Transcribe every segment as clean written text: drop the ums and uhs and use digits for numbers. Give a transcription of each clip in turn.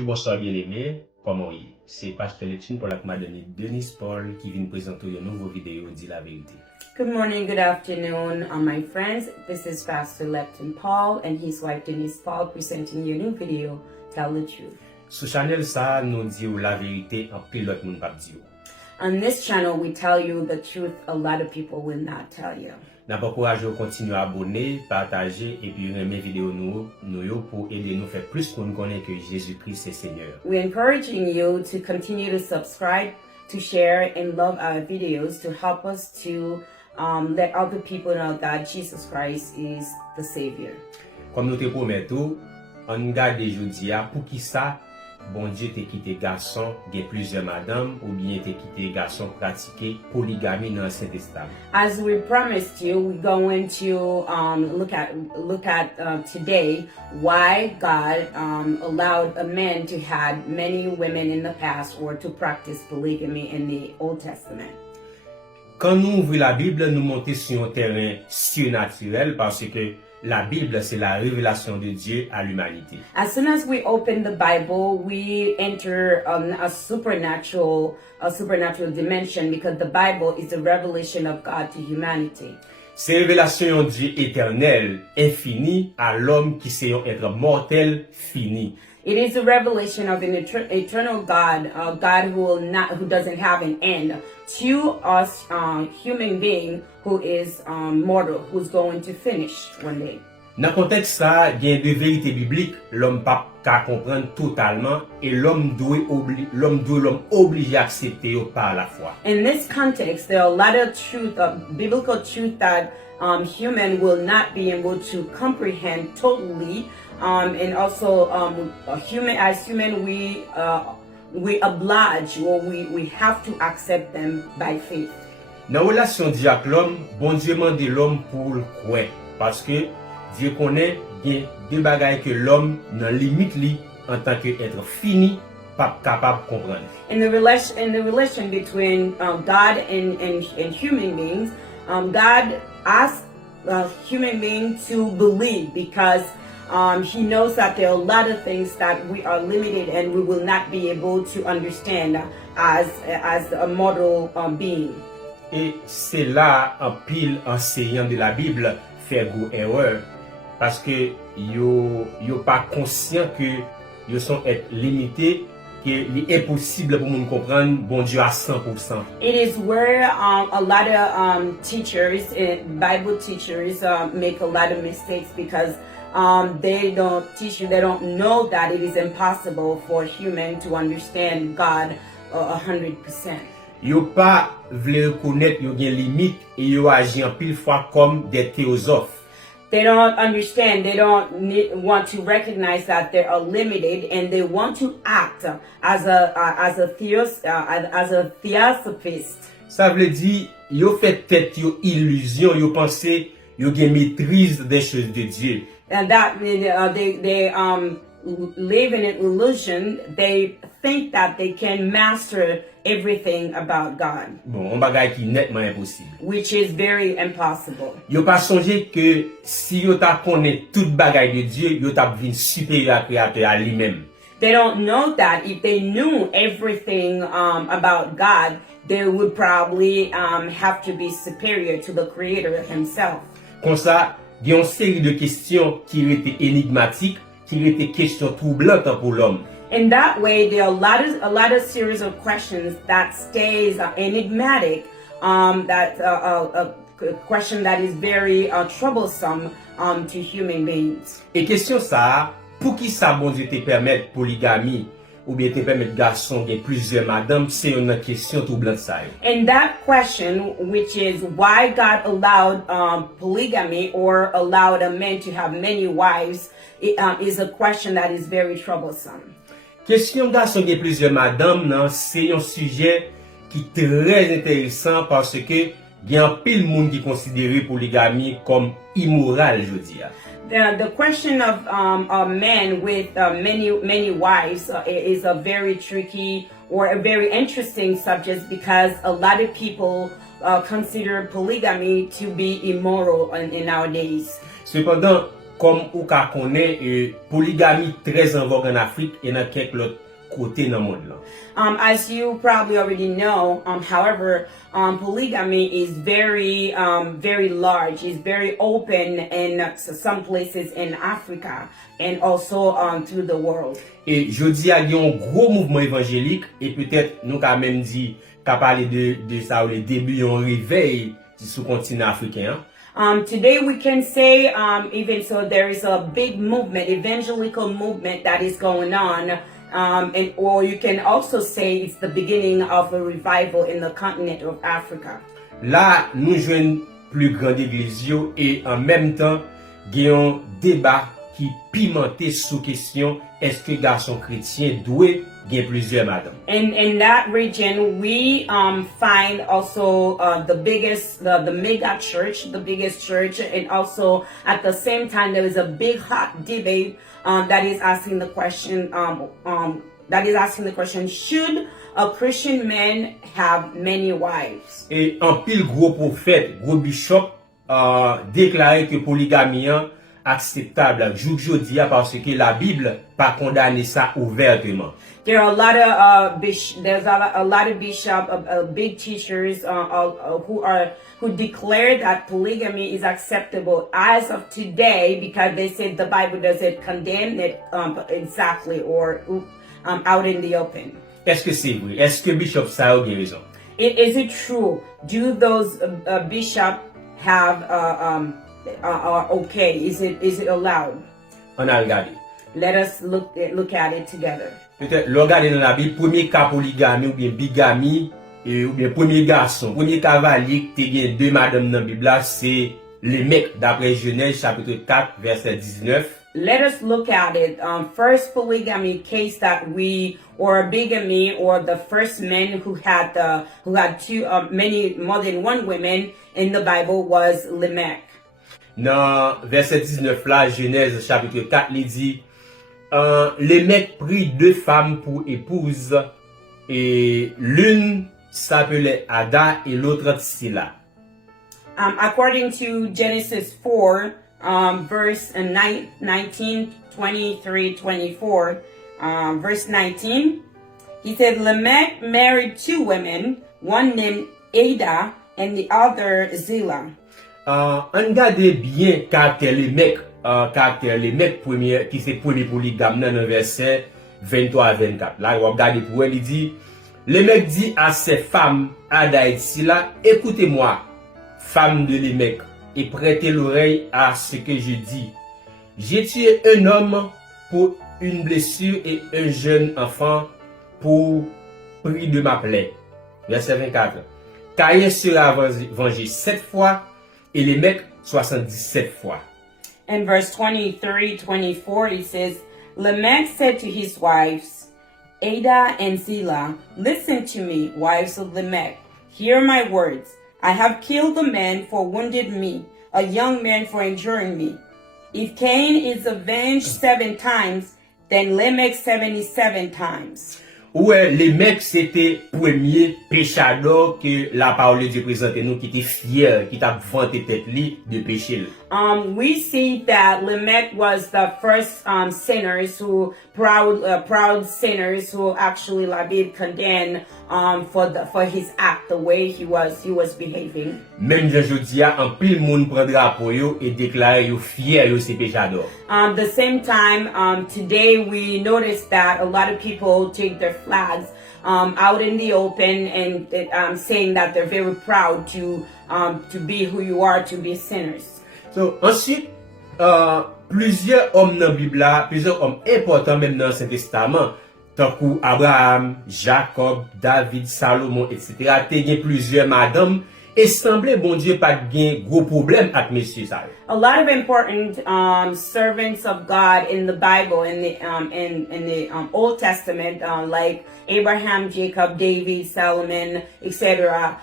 Bonsoir bien-aimé, comment est? C'est Pasteur Letune pour la madanm Denis Paul qui vient présenter une nouvelle vidéo dit la vérité. Good morning, good afternoon, my friends. This is Pastor Lepton Paul and his wife Denise Paul presenting you a new video, Tell the Truth. Sur channel ça, nous disons la vérité en pilote moun pas dire. On this channel, we tell you the truth a lot of people will not tell you. N'a pas encouragé à continuer à abonner, partager et puis aimer vidéo nous pour aider nous faire plus pour nous connaître que Jésus-Christ est Seigneur. We're encouraging you to continue to subscribe, to share and love our videos to help us to let other people know that Jesus Christ is the Savior. Comme nous te promettons, on garde aujourd'hui pour qui ça bon Dieu t'a quitté garçon, il y a plusieurs madame ou bien t'a quitté garçon pratiquer polygamie dans l'Ancien Testament. As we promised you, we're going to look at today why God allowed a man to have many women in the past or to practice polygamy in the Old Testament. Quand nous ouvrons la Bible, nous montons sur un terrain surnaturel parce que la Bible, c'est la révélation de Dieu à l'humanité. As soon as we open the Bible, we enter a supernatural dimension because the Bible is the revelation of God to humanity. C'est révélation de Dieu éternel, infini, à l'homme qui c'est un être mortel, fini. It is a revelation of an eternal God, a God who doesn't have an end, to us human being who is mortal, who's going to finish one day. Dans le contexte ça, il y a des vérités bibliques, l'homme pas qu'à comprendre totalement et l'homme doit obligé à accepter par la foi. In this context, there are a lot of truth, biblical truth that human will not be able to comprehend totally. And also, as human, we oblige or we have to accept them by faith. Dans la relation Dieu avec l'homme, bon Dieu demande l'homme pour le croire. Parce que Dieu connaît bien des bagailles que l'homme, dans limite li, en tant qu'être fini, pas capable de comprendre. In the relation between God and human beings, God asks human beings to believe because He knows that there are a lot of things that we are limited and we will not be able to understand as a mortal being. Et c'est là un pile enseignant de la Bible fait gros erreur parce que yo pas conscient que yo sont être limités que il est impossible pour nous comprendre bon Dieu à 100%. It is where a lot of teachers, Bible teachers, make a lot of mistakes because they don't teach you, they don't know that it is impossible for human to understand God 100%. Yo pas vle reconnaître yo gen limite et yo agi en pile fois comme des théosophes. They don't understand, they don't want to recognize that they are limited and they want to act as a theosophist. Ça veut dire yo fait tête yo illusion, yo pensé yo gen maîtrise des choses de Dieu. And that they live in an illusion. They think that they can master everything about God. Bon, on bagay qui nettement impossible. Which is very impossible. Yo pas songé que si yo ta connaît toute bagay de Dieu, yo ta vinn supérieur à créateur à lui-même. They don't know that if they knew everything about God, they would probably have to be superior to the Creator Himself. Comme ça, il y a une série de questions qui étaient énigmatiques, qui étaient questions troublantes pour l'homme. In that way, there are a lot of series of questions that stays enigmatic. That a question that is very troublesome to human beings. Et question ça, pour qui ça bon Dieu te permettre polygamie ou bien te permettre garçon et plusieurs madame, c'est une question troublante ça. And that question, which is why God allowed polygamy or allowed a man to have many wives, is a question that is very troublesome. Question garçon et plusieurs madame, non, c'est un sujet qui est très intéressant parce que il y a un pile monde qui considère polygamie comme immoral, je dis. The question of a man with many wives is a very tricky or a very interesting subject because a lot of people consider polygamy to be immoral in nowadays. Cependant, comme ou ka connaît polygamie très en vogue en Afrique et dans quelques autres côtés dans le monde là. As you probably already know, however, polygamy is very large. It's very open in some places in Africa and also through the world. Et je dis il y a un gros mouvement évangélique et peut-être nous quand même dit qu'a parlé de ça au début d'un réveil sur le continent africain. Today we can say even so there is a big movement, evangelical movement that is going on. Or you can also say it's the beginning of a revival in the continent of Africa. Là, nous jouons plus grande église et en même temps, il y a un débat qui pimenté sous question est-ce que garçon chrétien doit gagner plusieurs madames. In that region, we find also the mega church, the biggest church, and also at the same time there is a big hot debate that is asking the question. Should a Christian man have many wives? Et anpil gros prophète, gros bishop déclaré que polygamie acceptable jodi parce que la Bible pas condamné ça ouvertement. There are a lot of bishops, big teachers who declare that polygamy is acceptable as of today because they said the Bible doesn't condemn it exactly or out in the open. Est-ce que c'est vrai? Est-ce que bishop ça a raison? Is it true? Do those bishops have are okay? Is it allowed? On a regardé. Let us look at it together. Peut-être regarder dans la Bible premier cas polygamie ou bien bigamie ou bien premier garçon, premier cavalier qui gagne deux madame dans la Bible c'est les mecs d'après Genèse chapitre 4 verset 19. Let us look at it. First polygamy case that or bigamy, or the first men who had two more than one woman in the Bible was Lamech. Dans verset 19 là, Genèse chapitre 4, il dit Lamech prit deux femmes pour épouses et l'une s'appelait Ada et l'autre Sila. According to Genesis 4, verse 19, 23, 24, verse 19, he said, Lamech married two women, one named Ada and the other Zillah. On garde bien caractère les mecs premier qui c'est premier polygame dans verset 23 à 24. Là, on regarde pour elle, il dit les mecs dit à ses femmes Ada et Sila, écoutez-moi, femmes de les mecs, et prêtez l'oreille à ce que je dis. J'ai tué un homme pour une blessure et un jeune enfant pour prix de ma plaie. Verset 24. Caïn sera vengé 7 fois et les mecs 77 fois. In verse 23-24, it says, Lamech said to his wives, Ada and Zillah, listen to me, wives of Lamech. Hear my words. I have killed a man for wounded me, a young man for injuring me. If Cain is avenged 7 times, then Lamech 77 times. Ouais, les mecs c'était premier péchador que la parole de Dieu présente nous qui était fier, qui t'a vanté tête li de péché. We see that Lamech was the first sinners who proud sinners who actually LaVerite condemned for his act, the way he was behaving. Même aujourd'hui en pile monde prendra pour yo et déclarer yo fier yo c'est péchador. The same time today we notice that a lot of people take their flags out in the open and saying that they're very proud to be who you are, to be sinners. So, ensuite, plusieurs hommes dans la Bible, plusieurs hommes importants même dans l'Ancien Testament, tant que Abraham, Jacob, David, Salomon, etc., t'ont plusieurs madames, et semblait bon Dieu pas de gros problème avec messieurs ça. A lot of important servants of God in the Bible, in the Old Testament, like Abraham, Jacob, David, Solomon, etc.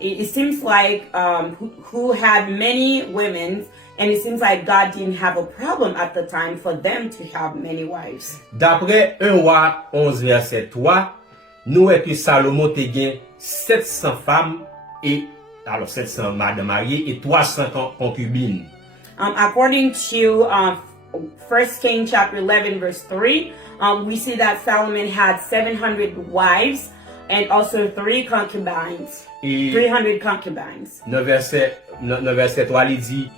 It seems like who had many women, and it seems like God didn't have a problem at the time for them to have many wives. D'après 1 Roi 11 verset 3, nous voyons que Salomon te gain 700 femmes et alors 700 madames mariées et 300 concubines. According to 1 Kings chapter 11 verse 3, we see that Solomon had 700 wives and also 300 concubines. Dans verset 3, il dit,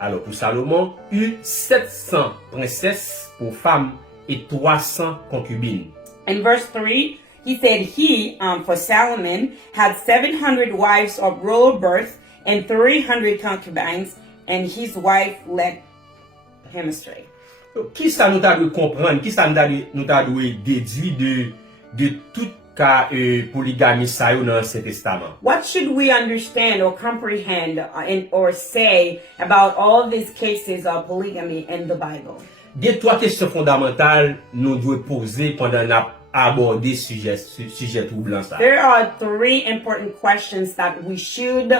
alors pour Salomon, eut 700 princesses pour femmes et 300 concubines. In verse 3, he said for Solomon, had 700 wives of royal birth and 300 concubines, and his wife led him astray. Qui ça nous t'a dû comprendre, qui ça nous t'a dû déduire de tout cas polygamie ça dans l'Ancien Testament? What should we understand or comprehend or say about all these cases of polygamy in the Bible? Des trois questions fondamentales nous devons poser pendant aborder sujet troublant ça. There are 3 important questions that we should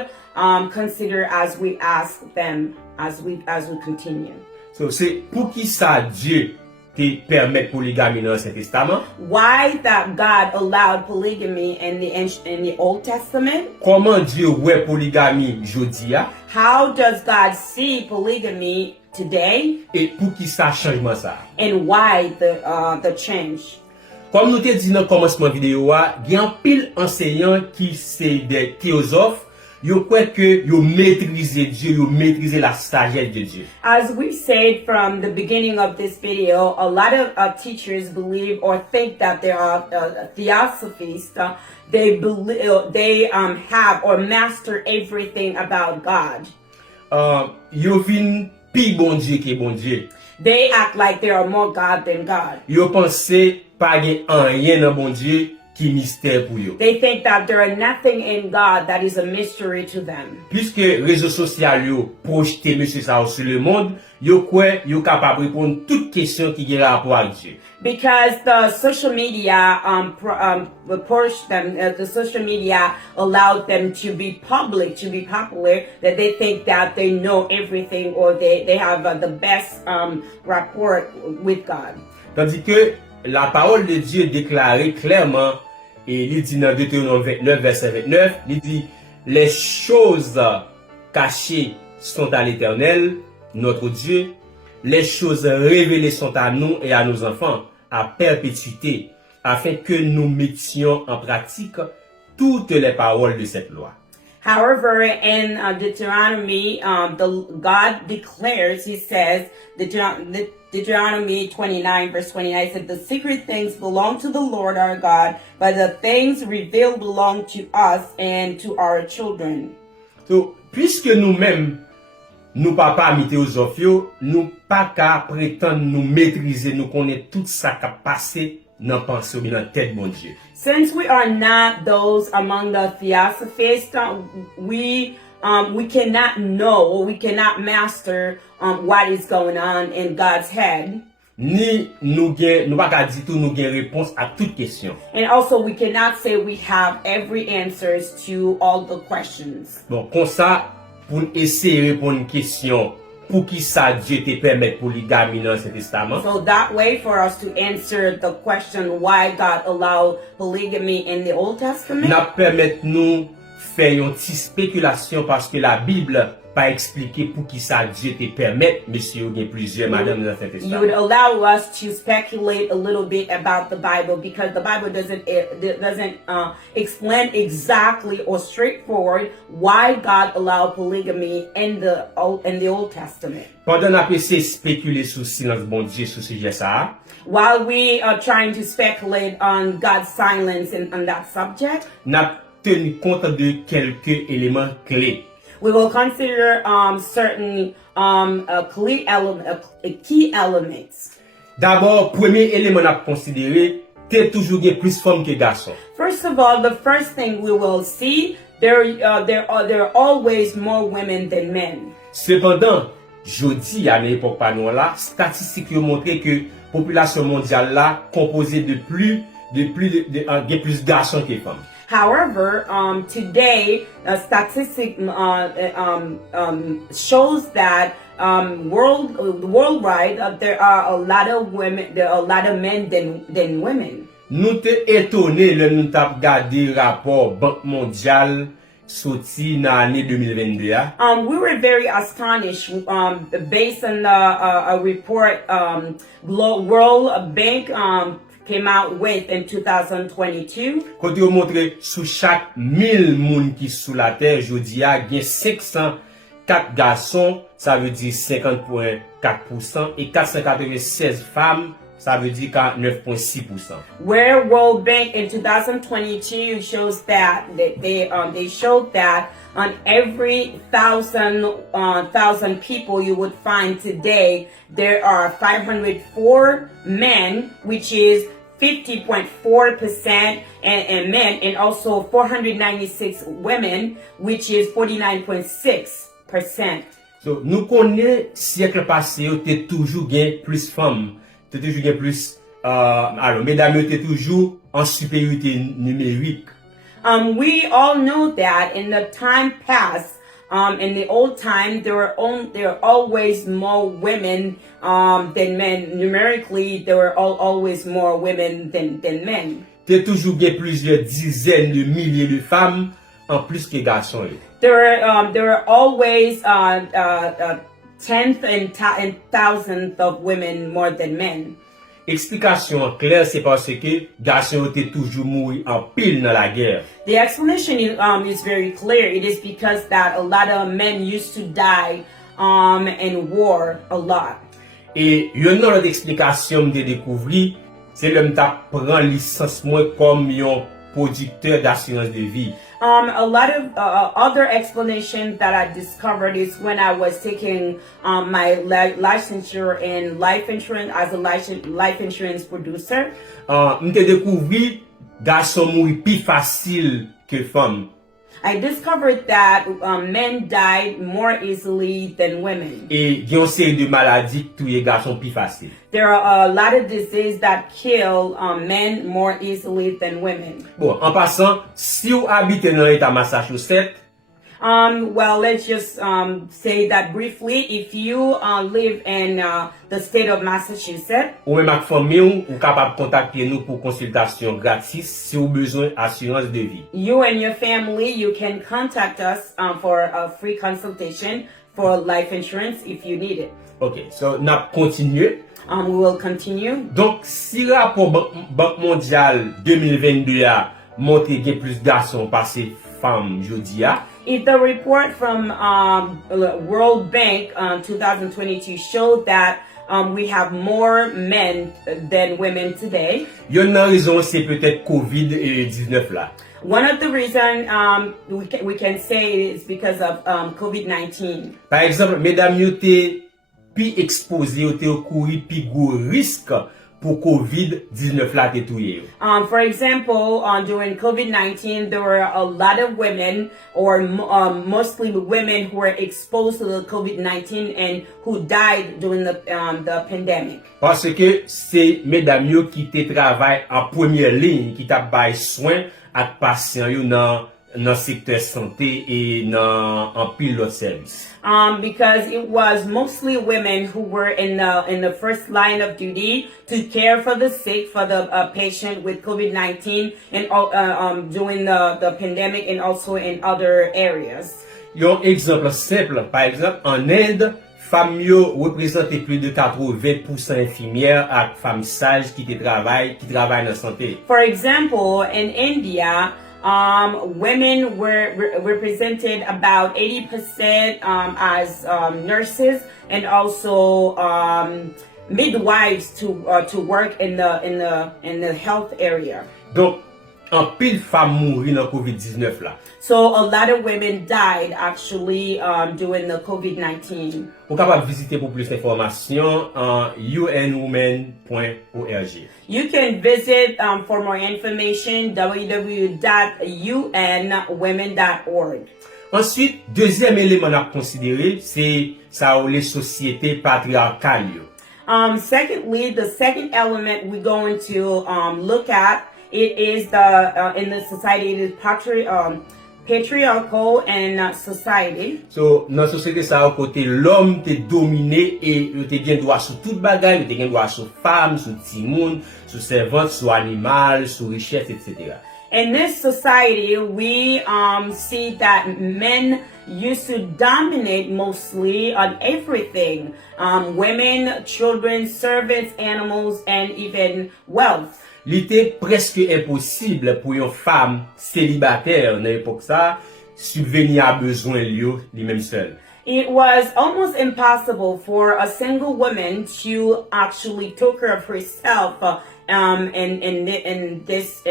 consider as we ask them as we continue. So, c'est pour qui ça Dieu te permet polygamie dans l'Ancien Testament? Why that God allowed polygamy in the Old Testament? Comment Dieu voit polygamie jodia? How does God see polygamy today? Et pour qui ça changement ça? And why the change? Comme nous te dit dans le commencement vidéo, il y a un pile enseignant qui c'est des théosophes, yo croit que yo maîtriser Dieu, yo maîtriser la sagesse de Dieu. As we said from the beginning of this video, a lot of teachers believe or think that there are theosophists. They have or master everything about God. Yo fin pi bon Dieu que bon Dieu. They act like they are more God than God. Yo pense pas gen rien dans bon Dieu qui mystère pour yo. They think that there are nothing in God that is a mystery to them. Puisque réseaux sociaux yo projeté monsieur ça sur le monde, yo quoi yo capable répondre toutes questions qui ont rapport avec Dieu. Because the social media the social media allowed them to be public, to be popular, that they think that they know everything or they have the best rapport with God. Tandis que la parole de Dieu déclarée clairement, et il dit dans Deutéronome 29 verset 29, il dit les choses cachées sont à l'Éternel, notre Dieu. Les choses révélées sont à nous et à nos enfants, à perpétuité, afin que nous mettions en pratique toutes les paroles de cette loi. However, in Deuteronomy, God declares, he says, Deuteronomy 29 verse 29 said, the secret things belong to the Lord our God, but the things revealed belong to us and to our children. So, puisque nous-mêmes, nous papa théosophes, nous pas qu'à prétendre nous maîtriser, nous connaître tout ça qui a passé dans pensée ou dans tête bon Dieu. Since we are not those among the theosophists, we cannot know or we cannot master what is going on in God's head. Ni nous pas qu'à dire tout nous gain réponse à toute question. And also we cannot say we have every answers to all the questions. Bon, comme ça, pour essayer de répondre à une question, pour qui ça Dieu te permet polygamie dans l'Ancien Testament? So that way for us to answer the question why God allowed polygamy in the Old Testament. N'a permettre nous faire une petite spéculation parce que la Bible pas expliqué pour qui ça Dieu te permet, monsieur, il y a plusieurs madame dans l'Ancien Testament. You would allow us to speculate a little bit about the Bible because the Bible doesn't explain exactly or straightforward why God allowed polygamy in the Old Testament. Pendant qu'on essaie de spéculer sur silence bon Dieu sur ce sujet ça, while we are trying to speculate on God's silence on that subject, n'a tenu compte de quelques éléments clés. We will consider certain key elements. D'abord, premier élément à considérer, t'es toujours plus femme que garçon. First of all, the first thing we will see, there are always more women than men. Cependant, jodi à l'époque pas nous là, statistiques ont montré que population mondiale là composée de plus garçons que femmes. However, today, statistic shows that worldwide there are a lot of women, there are a lot of men than women. Nous te étonné le nous t'a regardé rapport Banque mondiale sorti dans l'année 2022. We were very astonished based on a report World Bank came out with in 2022. Quand on montre sous chaque 1000 moun qui sous la terre, jodi a gen 504 garçons, ça veut dire 50.4%, et 496 femmes, ça veut dire 49.6%. Where World Bank in 2022 shows that they showed that on every thousand people you would find today, there are 504 men, which is 50.4% and men, and also 496 women, which is 49.6%. So, nous connaissons siècle passé, t'es toujours gain plus femmes, t'es toujours gain plus, alors, mesdames, t'es toujours en supériorité numérique. We all know that in the time past, in the old time, there were always more women than men. Numerically, there were always more women than men. T'es toujours gain plusieurs dizaines de milliers de femmes en plus que garçons. There were always tenth and thousandth of women more than men. Explication claire, c'est parce que garçons étaient toujours mourir en pile dans la guerre. The explanation is very clear. It is because that a lot of men used to die in war a lot. Et une autre explication de découvrir, c'est l'homme t'a prend licence moi comme un producteur d'assurance de vie. A lot of other explanation that I discovered is when I was taking my licensure in life insurance as a life insurance producer. M'te découvert garçon mourir plus facile que femme. I discovered that men died more easily than women. Et il y a une série de maladies qui tuent les garçons plus facile. There are a lot of diseases that kill men more easily than women. Bon, en passant, si vous habitez dans l'État Massachusetts, well, let's just say that briefly. If you live in the state of Massachusetts, ou même avec famille, ou capable de contacter nous pour consultation gratis si vous avez besoin d'assurance de vie. You and your family, you can contact us for a free consultation for life insurance if you need it. Ok, so n'a continué. We will continue. Donc, si rapport Banque mondiale 2022 a montré qu'il y a plus de garçons passés femmes jodi a, if the report from World Bank 2022 showed that we have more men than women today, une raison c'est peut-être COVID-19 là. one of the reasons we can say is because of COVID-19. Par exemple, mesdames, yo te pi exposé, yo te courir pi gros risque pour COVID-19 là te touye. For example, during COVID-19, there were a lot of women, or mostly women, who were exposed to the COVID-19 and who died during the pandemic. Parce que c'est mesdames yo qui te travaillent en première ligne, qui t'a bay soin ak patient yo dans secteur santé et dans anpil l'autre service. Because it was mostly women who were in the first line of duty to care for the sick, for the patient with COVID-19, and during the pandemic, and also in other areas. Un exemple simple, par exemple, en Inde, femmes yo représente plus de 80% infirmières et femmes sages qui travaillent dans la santé. For example, in India, women were represented about 80% as nurses, and also midwives to work in the health area. Donc, en pile femmes mourir dans COVID-19 là. So a lot of women died actually during the COVID-19. Vous êtes capable de visiter pour plus d'informations en unwomen.org. You can visit for more information www.unwomen.org. Ensuite, deuxième élément à considérer, c'est ça les sociétés patriarcales. Secondly, the second element we're going to look at, it is the in the society, it is patriarchal and society. So, dans la société, ça a côté l'homme te dominé et il te gain droit sur toute bagaille, il te gain droit sur femme, sur timoun, sur servante, sur animal, sur richesse, etc. In this society, we see that men used to dominate mostly on everything. Women, children, servants, animals, and even wealth. Il était presque impossible pour une femme célibataire dans l'époque ça subvenir à besoin lui-même seul. It was almost impossible for a single woman to actually take care of herself in this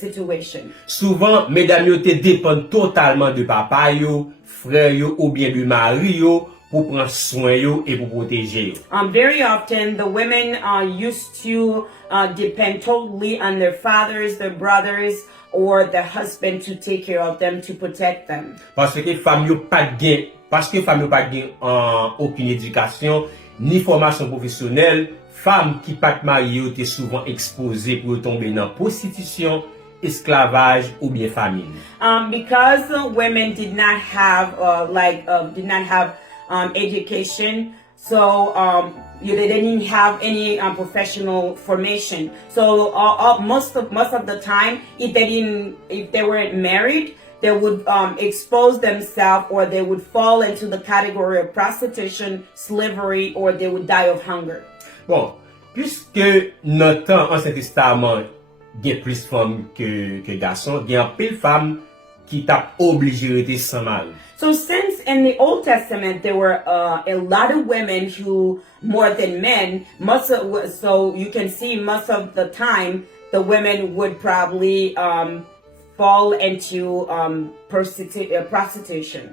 situation. Souvent, mesdames yo te dépendent totalement de papa yo, frère yo ou bien de mari yo pour prendre soin yo et pour protéger yo. Very often, the women used to depend totally on their fathers, their brothers, or the husband to take care of them, to protect them. Parce que femme yo pas gain, aucune éducation ni formation professionnelle, femme qui pas mariée yo te souvent exposée pour tomber dans prostitution, esclavage ou bien famine. Because women did not have education, so they didn't have any professional formation. So most of the time, if they weren't married, they would expose themselves, or they would fall into the category of prostitution, slavery, or they would die of hunger. Bon, puisque notre temps Ancien Testament il y a plus femmes que garçons, il y a un peu de femmes qui t'a obligé de rester sans mari. So since in the Old Testament there were a lot of women who, more than men, so you can see most of the time the women would probably fall into prostitution.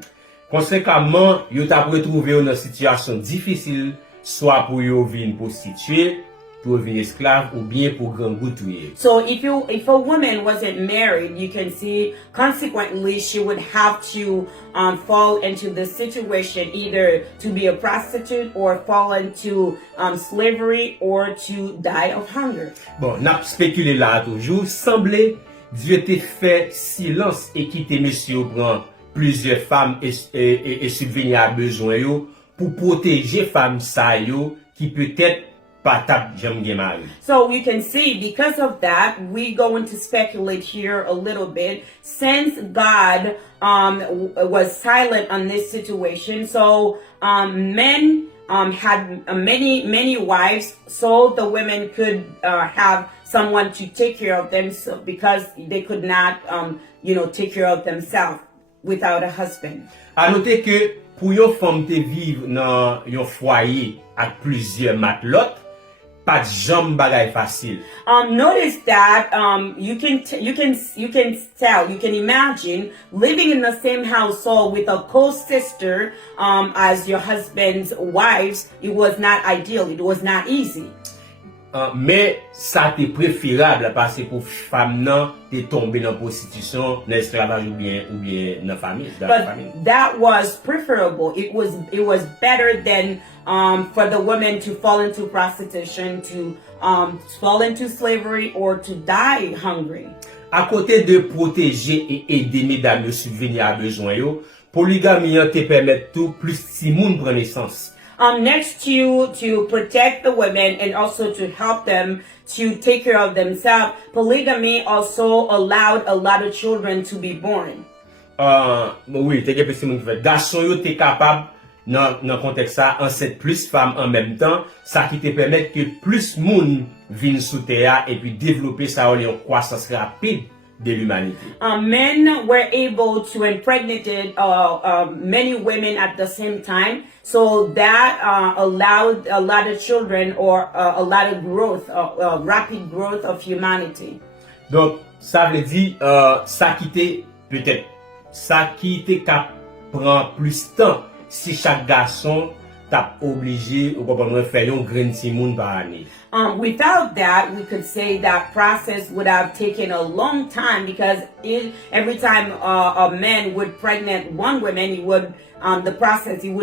Conséquemment, yo t'a retrouvé dans une situation difficile, soit pour yo venir prostituée, pour venir esclave ou bien pour grand goutouiller. So if a woman wasn't married, you can see consequently she would have to fall into this situation, either to be a prostitute or fall into slavery or to die of hunger. Bon, n'a spéculé là toujours, semblait Dieu t'a fait silence et quitté monsieur prend plusieurs femmes et subvenir à besoin yo pour protéger femmes ça yo qui peut-être pas tap jamais gen mari. So you can see, because of that, we going to speculate here a little bit. Since God was silent on this situation, so men had many wives, so the women could have someone to take care of them, so, because they could not take care of themselves without a husband. À noter que pour une femme te vivre dans un foyer avec plusieurs matelotes, pas de jambe bagay facile. Notice that you can imagine living in the same household with a co-sister as your husband's wives. It was not ideal. It was not easy. Mais ça te préférable parce que pour femme nan te tomber dans prostitution, dans esclavage ou bien dans famille. But that was preferable. It was better than for the women to fall into prostitution, to fall into slavery, or to die hungry. À côté de protéger et aider mesdames de subvenir à besoin yo, polygamie te permet tout plus si moun prend naissance. Next to protect the women and also to help them to take care of themselves, polygamy also allowed a lot of children to be born. Oui, te gen petit moun qui fait. Garçon yo te capable dans contexte ça enceinte plus femmes en même temps, ça qui te permet que plus moun viennent sous terre et puis développer ça en croissance rapide de l'humanité. Men were able to impregnate many women at the same time, so that allowed a lot of children, or a lot of growth, rapid growth of humanity. Donc, ça veut dire ça qui te prend plus de temps si chaque garçon t'a obligé ou pas faire un grand timoun par année. Without that, we could say that process would have taken a long time, because every time a man would pregnant one woman, it would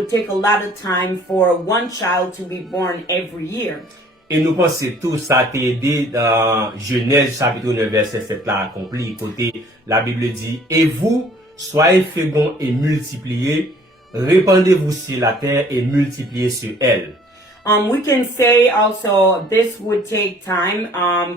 take a lot of time for one child to be born every year. Et nous pensons tout ça t'a aidé dans Genèse chapitre 9 verset 7 là accompli. Côté la Bible dit, et vous soyez féconds et multipliez, répandez-vous sur la terre et multipliez sur elle. We can say also this would take time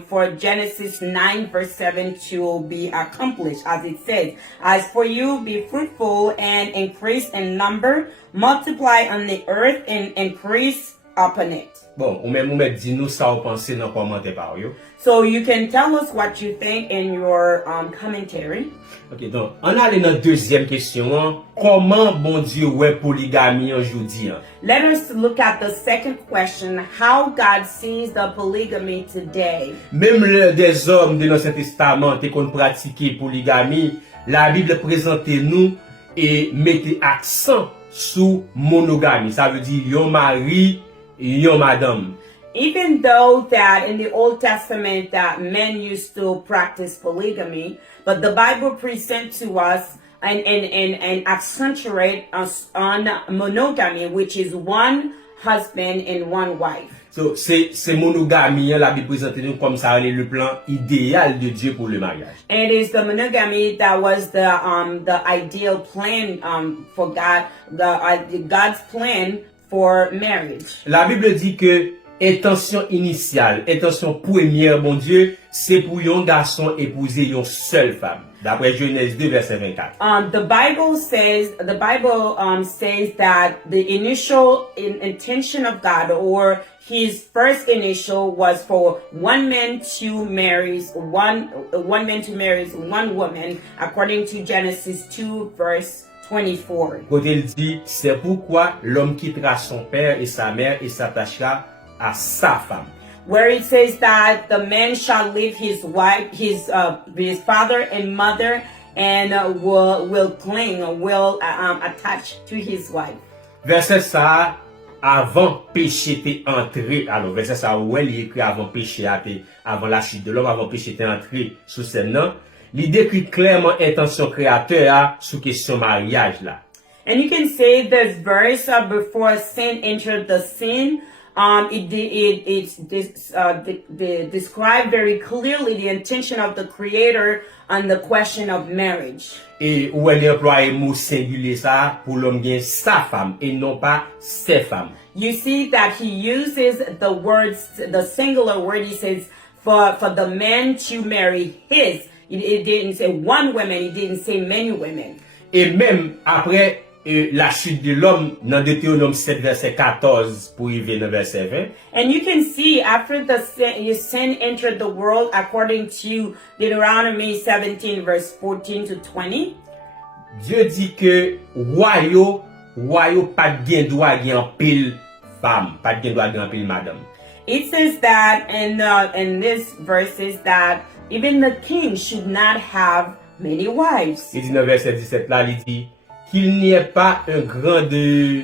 for Genesis 9 verse 7 to be accomplished, as it says, "As for you, be fruitful and increase in number, multiply on the earth and increase upon it." Bon, ou même dit nous ça ou penser dans commentaire par yo. So you can tell us what you think in your commentary. Ok, donc, on a la deuxième question. Comment bon Dieu ouais polygamie aujourd'hui? Let us look at the second question, how God sees the polygamy today. Même des hommes de l'Ancien Testament qui ont pratiqué polygamie, la Bible présente nous et mette accent sur monogamie. Ça veut dire yon mari, yon madame. Even though that in the Old Testament that men used to practice polygamy, but the Bible presents to us and accentuate us on monogamy, which is one husband and one wife. So, c'est monogamie, la Bible présente nous comme ça, le plan idéal de Dieu pour le mariage. It is the monogamy that was the ideal plan for God, God's plan for marriage. La Bible dit que intention initiale, intention première, mon Dieu, c'est pour un garçon épouser une seule femme. D'après Genèse 2, verset 24. The Bible says that the initial intention of God, or his first initial, was for one man to marry one woman, according to Genesis 2, verse 24. Quand il dit, c'est pourquoi l'homme quittera son père et sa mère et s'attachera à sa femme. Where it says that the man shall leave his wife, his father and mother, and will attach to his wife. Verset ça, avant péché t'est entré. Alors, verset ça, où il écrit avant péché, avant la chute de l'homme, avant péché t'est entré sous scène, non? Il décrit clairement intention créateur sous question mariage là. And you can say this verse before sin entered the scene. It described very clearly the intention of the Creator on the question of marriage. Et où elle emploie le mot singulier ça pour l'homme gagne sa femme et non pas ses femmes. You see that he uses the singular word. He says for the man to marry his. It didn't say one woman. It didn't say many women. Et même après la chute de l'homme dans Deutéronome 7 verset 14 pour arriver dans verset 20. And you can see after the sin entered the world, according to Deuteronomy 17 verse 14 to 20. Dieu dit que royaux pas de droit gen anpil femme, pas de droit gen anpil madame. It says that in this verse is that even the king should not have many wives. Il dit dans verset 17 là, il dit qu'il n'y ait pas un grand de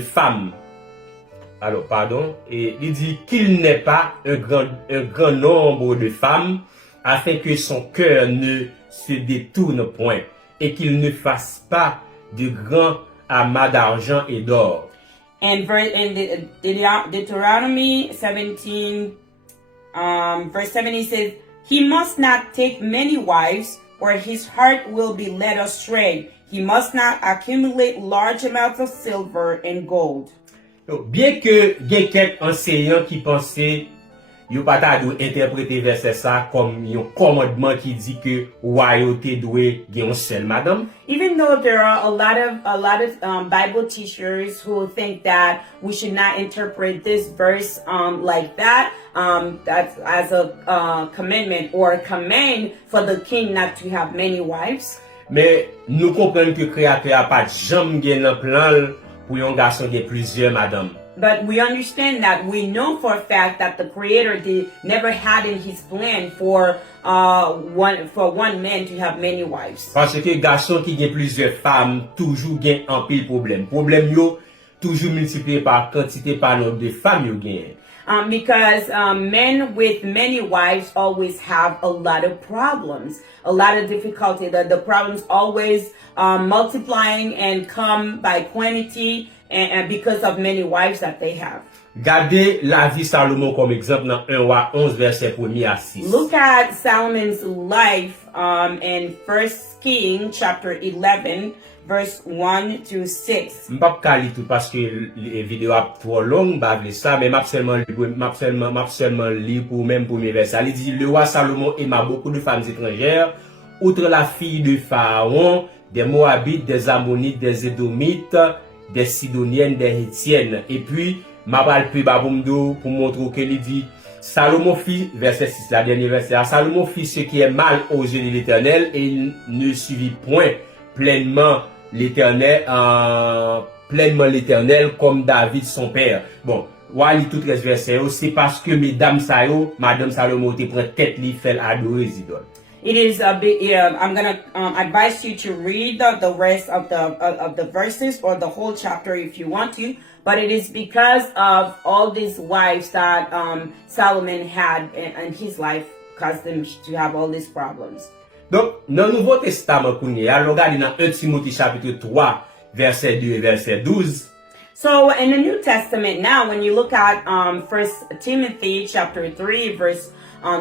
femmes. Alors, pardon. Et il dit qu'il n'ait pas un grand nombre de femmes afin que son cœur ne se détourne point et qu'il ne fasse pas de grands amas d'argent et d'or. And in Deuteronomy 17, verse 7, he says, "He must not take many wives, or his heart will be led astray. He must not accumulate large amounts of silver and gold." Bien que gen quelques enseignants qui pensaient yo pas ta dou interpréter verset ça comme un commandement qui dit que royauté doit gen un seul madame. Even though there are a lot of Bible teachers who think that we should not interpret this verse like that, that's as a commandment or a command for the king not to have many wives. Mais nous comprenons que créateur a pas jamais gen un plan pour un garçon de plusieurs madame. But we understand that we know for a fact that the Creator never had in his plan for one man to have many wives. Parce que garçon qui gen plusieurs femmes toujours gen un pile problème. Problème yo toujours multiplié par quantité par nombre de femmes yo gen. Because men with many wives always have a lot of problems, a lot of difficulty. The problems always multiplying and come by quantity and because of many wives that they have. Gardez la vie Salomon comme exemple dans 1 Roi 11 verset 1 à 6. Look at Solomon's life in 1 King chapter 11 verse 1 through 6. M'pa ka li tout parce que les vidéos a trop longue, bah ça, mais m'a seulement li pour même premier verset. Il dit le roi Salomon aima beaucoup de femmes étrangères, outre la fille de Pharaon, des Moabites, des Ammonites, des Édomites, des Sidoniennes, des Hétiennes. Et puis m'a parlé plus bas pour montrer que il dit Salomon fit, verset 6, la dernière verset, Salomon fit ce qui est mal aux yeux de l'Éternel et il ne suivit point pleinement l'Éternel comme David son père. Bon, wali tout 13 verset, c'est parce que madame Salomon te prend tête li fait adorer les idoles. It is a bit. I'm gonna advise you to read the rest of the verses or the whole chapter if you want to. But it is because of all these wives that Solomon had in his life caused them to have all these problems. Donc, dans le Nouveau Testament, regardez dans 1 Timothée chapitre 3, verset 2 et verset 12. So in the New Testament now, when you look at 1 Timothy chapter 3, verse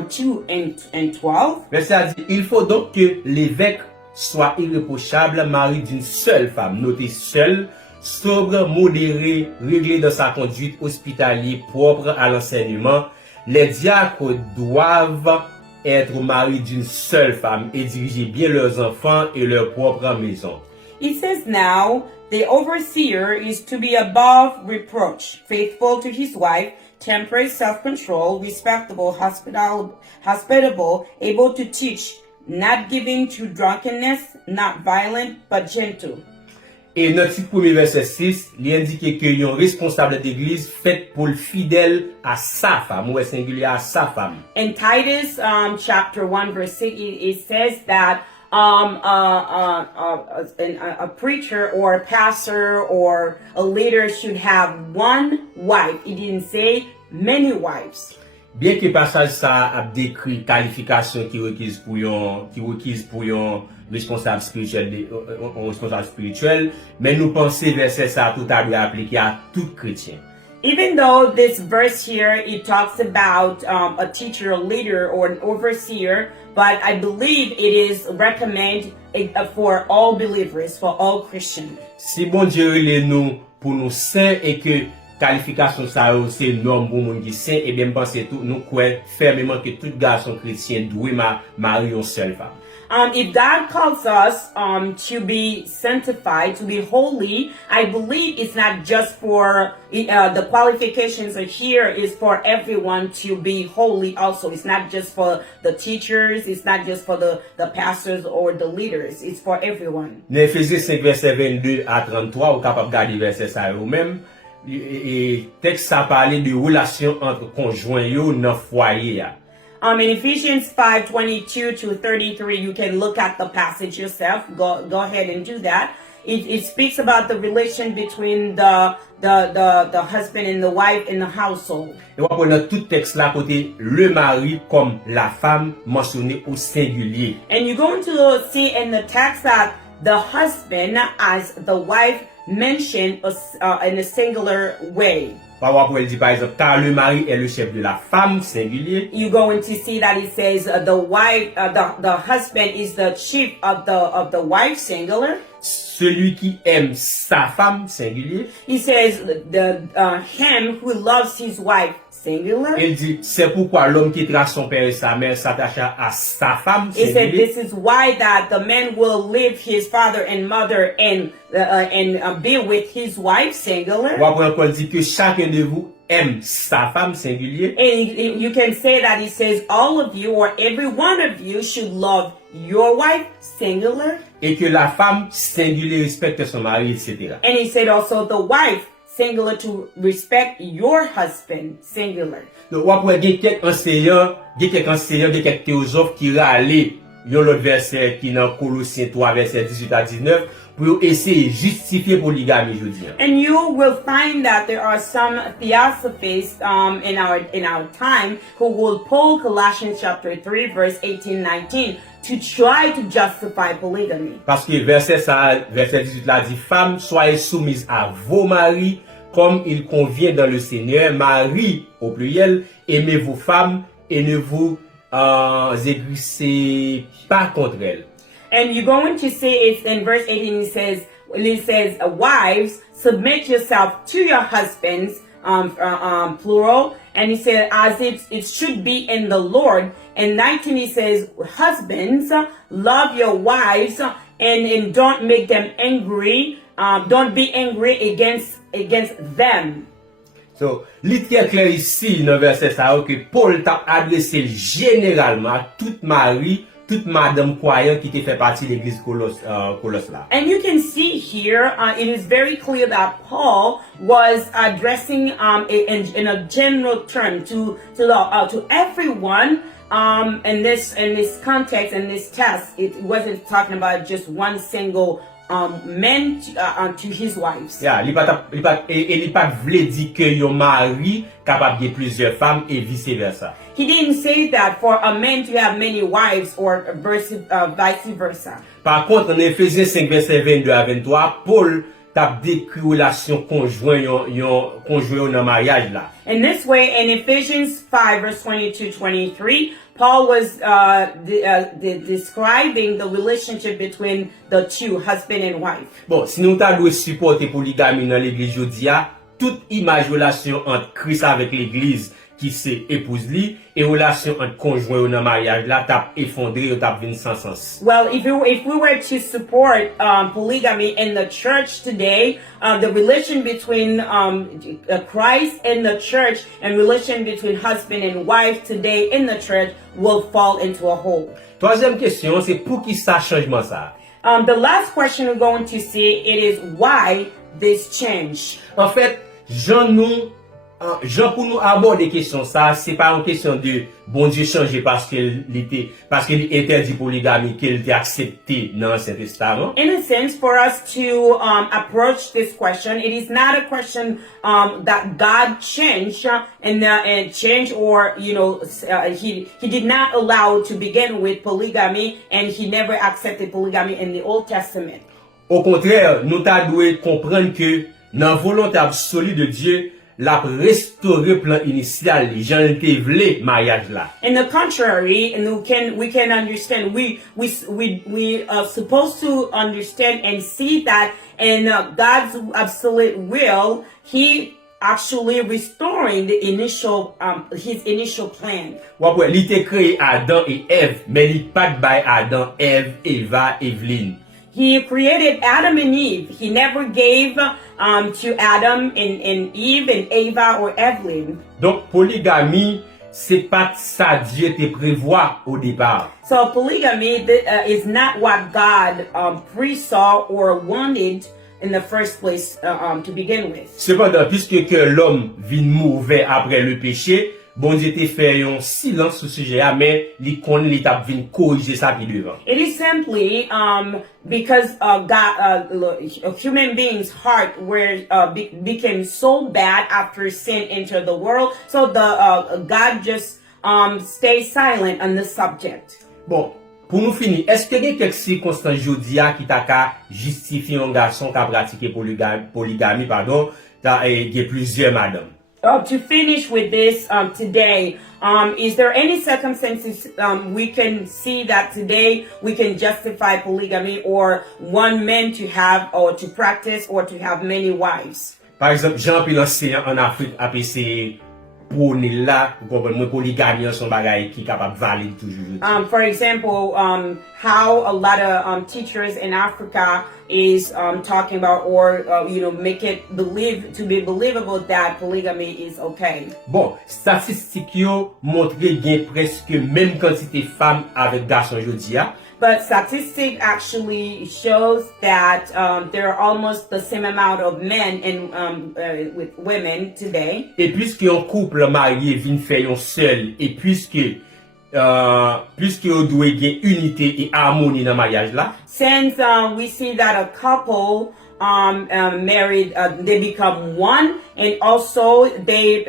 2 and 12. Verset dit, il faut donc que l'évêque soit irréprochable, mari d'une seule femme, notez seule, sobre, modéré, réglé dans sa conduite, hospitalier, propre à l'enseignement. Les diacres doivent être mariés d'une seule femme et diriger bien leurs enfants et leur propre maison. It says now, the overseer is to be above reproach, faithful to his wife, temperate, self-control, respectable, hospitable, able to teach, not given to drunkenness, not violent, but gentle. Et notre premier verset 6, il indique que yon responsable d'église fait pour le fidèle à sa femme, ou est singulier à sa femme. In Titus chapter 1 verse 6, it says that a preacher or a pastor or a leader should have one wife. It didn't say many wives. Bien que passage ça a décrit qualification qui requise pour yon responsable spirituel, mais nous pensons verset ça tout à doit appliquer à tout chrétien. Even though this verse here, it talks about a teacher, a leader, or an overseer, but I believe it is recommended for all believers, for all Christians. Si bon Dieu relève nous pour nous saints et que qualification ça c'est norme pour monde qui saint, et bien penser tout nous croyons fermement que tout garçon chrétien doit marier une seule femme. If God calls us to be sanctified, to be holy, I believe it's not just for the qualifications are here is for everyone to be holy also. It's not just for the teachers, it's not just for the pastors or the leaders, it's for everyone. Dans Éphésiens 5 verset 22 à 33, ou capable garder verset ça ou même et texte ça parler de relation entre conjoints yo dans foyer ya. In Ephesians 5:22 to 33, you can look at the passage yourself. Go ahead and do that. It speaks about the relation between the husband and the wife in the household. Et on prend dans tout texte là côté le mari comme la femme mentionné au singulier. And you're going to see in the text that the husband as the wife mentioned in a singular way. Par exemple, car le mari est le chef de la femme, singulier. You're going to see that it says the wife, the husband is the chief of the wife, singular. Celui qui aime sa femme, singulier. He says him who loves his wife, singular. Il dit c'est pourquoi l'homme quittera son père et sa mère s'attachera à sa femme, singulier. He said this is why that the man will leave his father and mother and be with his wife, singular. On va dire que chacun de vous aime sa femme, singulier. And you can say that he says all of you or every one of you should love your wife, singular. Et que la femme, singulier, respecte son mari, etc. And he said also the wife, singular, to respect your husband, singular. Donc, on va dire quelques enseignants, quelques théosophes qui râlent l'autre verset qui est dans Colossiens 3, verset 18 à 19, pour essayer de justifier polygamie, je dis. And you will find that there are some theosophists in our time who will pull Colossians chapter 3, verse 18-19 to try to justify polygamy. Parce que verset 18 là dit, femmes, soyez soumises à vos maris comme il convient dans le Seigneur. Marie, au pluriel, aimez vos femmes et ne vous aigrissez pas contre elles. And you're going to see it's in verse 18, it says, wives, submit yourself to your husbands, plural. And he said, as it should be in the Lord. And 19, he says, husbands, love your wives and don't make them angry. Don't be angry against them. So, li très clair ici, dans verset ça, que Paul t'a adressé généralement à toute Marie, toute madame croyante qui fait partie de l'église Colosse là. And you can see here, it is very clear that Paul was addressing in a general term to everyone. In this context, in this text, it wasn't talking about just one single man to his wives. Yeah, il pas vle dire que yon mari capable de plusieurs femmes et vice versa. He didn't say that for a man to have many wives or vice versa. Par contre, en Éphésiens 5 verset 22 à 23, Paul t'a décrit relation conjoint dans mariage là. In this way, in Ephesians 5 verse 22-23, Paul was describing the relationship between the two, husband and wife. Bon, si nous t'a supporter polygamie dans l'église jodia, toute image relation entre Christ avec l'église qui c'est épouse li et relation entre conjoint dans mariage là t'a effondré ou t'a vinn sans sens. Well, if we were to support polygamy in the church today, the relation between Christ and the church and relation between husband and wife today in the church will fall into a hole. Troisième question, c'est pour qui ça changement ça? The last question we're going to see, it is why this change. En fait, Jean pour nous aborder question ça, c'est pas une question de bon Dieu changer parce qu'il interdit polygamie qu'il était accepté dans l'Ancien Testament. In a sense, for us to approach this question, it is not a question that God changed and changed, or he did not allow to begin with polygamy, and he never accepted polygamy in the Old Testament. Au contraire, nous devons comprendre que dans la volonté absolue de Dieu, la restaurer plan initial, j'en te vle mariage là. In the contrary, and we can understand, we are supposed to understand and see that in God's absolute will, He actually restoring the his initial plan. Ouais, il t'a créé Adam et Ève, mais il pas by Adam, Ève, Eva, Evelyn. He created Adam and Eve. He never gave to Adam and Eve and Eva or Evelyn. Donc polygamie, c'est pas ça Dieu te prévoit au départ. So polygamy is not what God presaw or wanted in the first place to begin with. Cependant, puisque que l'homme vient mauvais après le péché, bon Dieu te fait un silence sur ce sujet, mais l'étape vient corriger ça qui devant. It is simply because God, human beings' heart became so bad after sin entered the world, so God just stayed silent on this subject. Bon, pour nous finir, est-ce que il y a quelques circonstances jodia qui t'a justifié un garçon qui a pratiqué polygamie, il y a plusieurs madames? To finish with this today, is there any circumstances we can see that today we can justify polygamy or one man to have or to practice or to have many wives? Par exemple, Jean-Pierre l'enseignant en Afrique a essayé pour nous là, pour comprendre polygamie son bagage qui est capable de valider toujours. For example, how a lot of teachers in Africa is talking about or make it to be believable that polygamy is okay. Bon, statistiques yo montre gain presque même quantité de femmes avec garçons jodia. But statistics actually shows that there are almost the same amount of men with women today. Et puisque un couple marié vient faire un seul, et puisque on doit gagner unité et harmonie dans le mariage là. Since we see that a couple married, they become one, and also they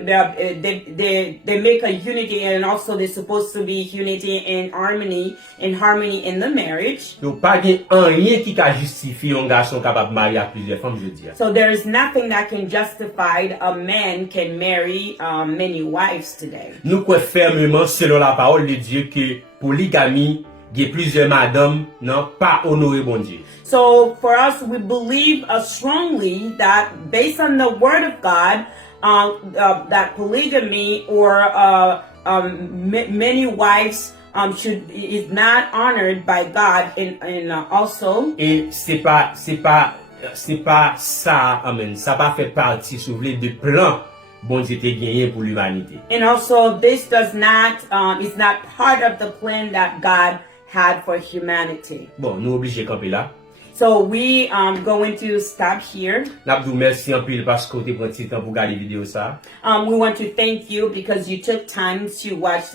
make a unity, and also they're supposed to be unity and harmony in the marriage. Donc pas gen rien qui ka justifier un garçon capable marier à plusieurs femmes, je dis. So there is nothing that can justify a man can marry many wives today. Nous croyons fermement selon la parole de Dieu que polygamie, il y a plusieurs madame, non, pas honorer bon Dieu. So for us, we believe strongly that based on the word of God, that polygamy or many wives is not honored by God, and also. Et c'est pas ça, amen. Ça pas fait partie, si vous voulez, de plan bon Dieu te gagné pour l'humanité. And also, this does not is not part of the plan that God had for humanity. Bon, nous obligés de camper là. So we going to stop here. N'a vous merci en pile parce que vous avez pris temps pour regarder vidéo ça. We want to thank you because you took time to watch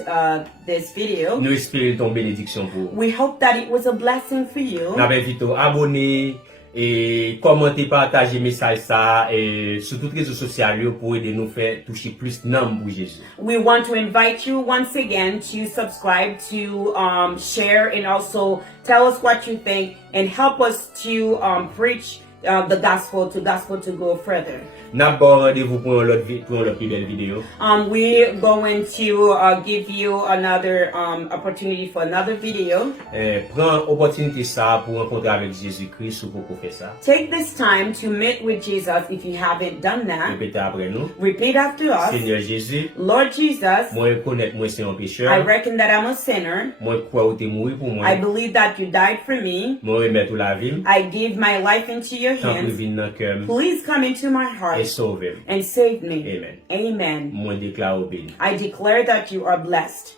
this video. Nous espérons ton bénédiction pour vous. We hope that it was a blessing for you. Nous invitons à abonner et commenter, partager message ça et sur toutes les réseaux sociaux pour aider nous faire toucher plus d'âmes pour Jésus. We want to invite you once again to subscribe, to share, and also tell us what you think and help us to preach the gospel to go further. N'a bon rendez-vous pour une autre plus belle vidéo. We're going to give you another opportunity for another video. Prends opportunité ça pour rencontrer avec Jésus-Christ ou pour faire ça. Take this time to meet with Jesus if you haven't done that. Répétez après nous. Repeat after us. Seigneur Jésus, Lord Jesus, moi reconnaître moi c'est un pécheur. I reckon that I'm a sinner. Moi crois que tu es mort pour moi. I believe that you died for me. Moi remettre la vie. I give my life into your hands. Please come into my heart et sauve. and save me. Amen. Amen. Moi déclare au béni. I declare that you are blessed.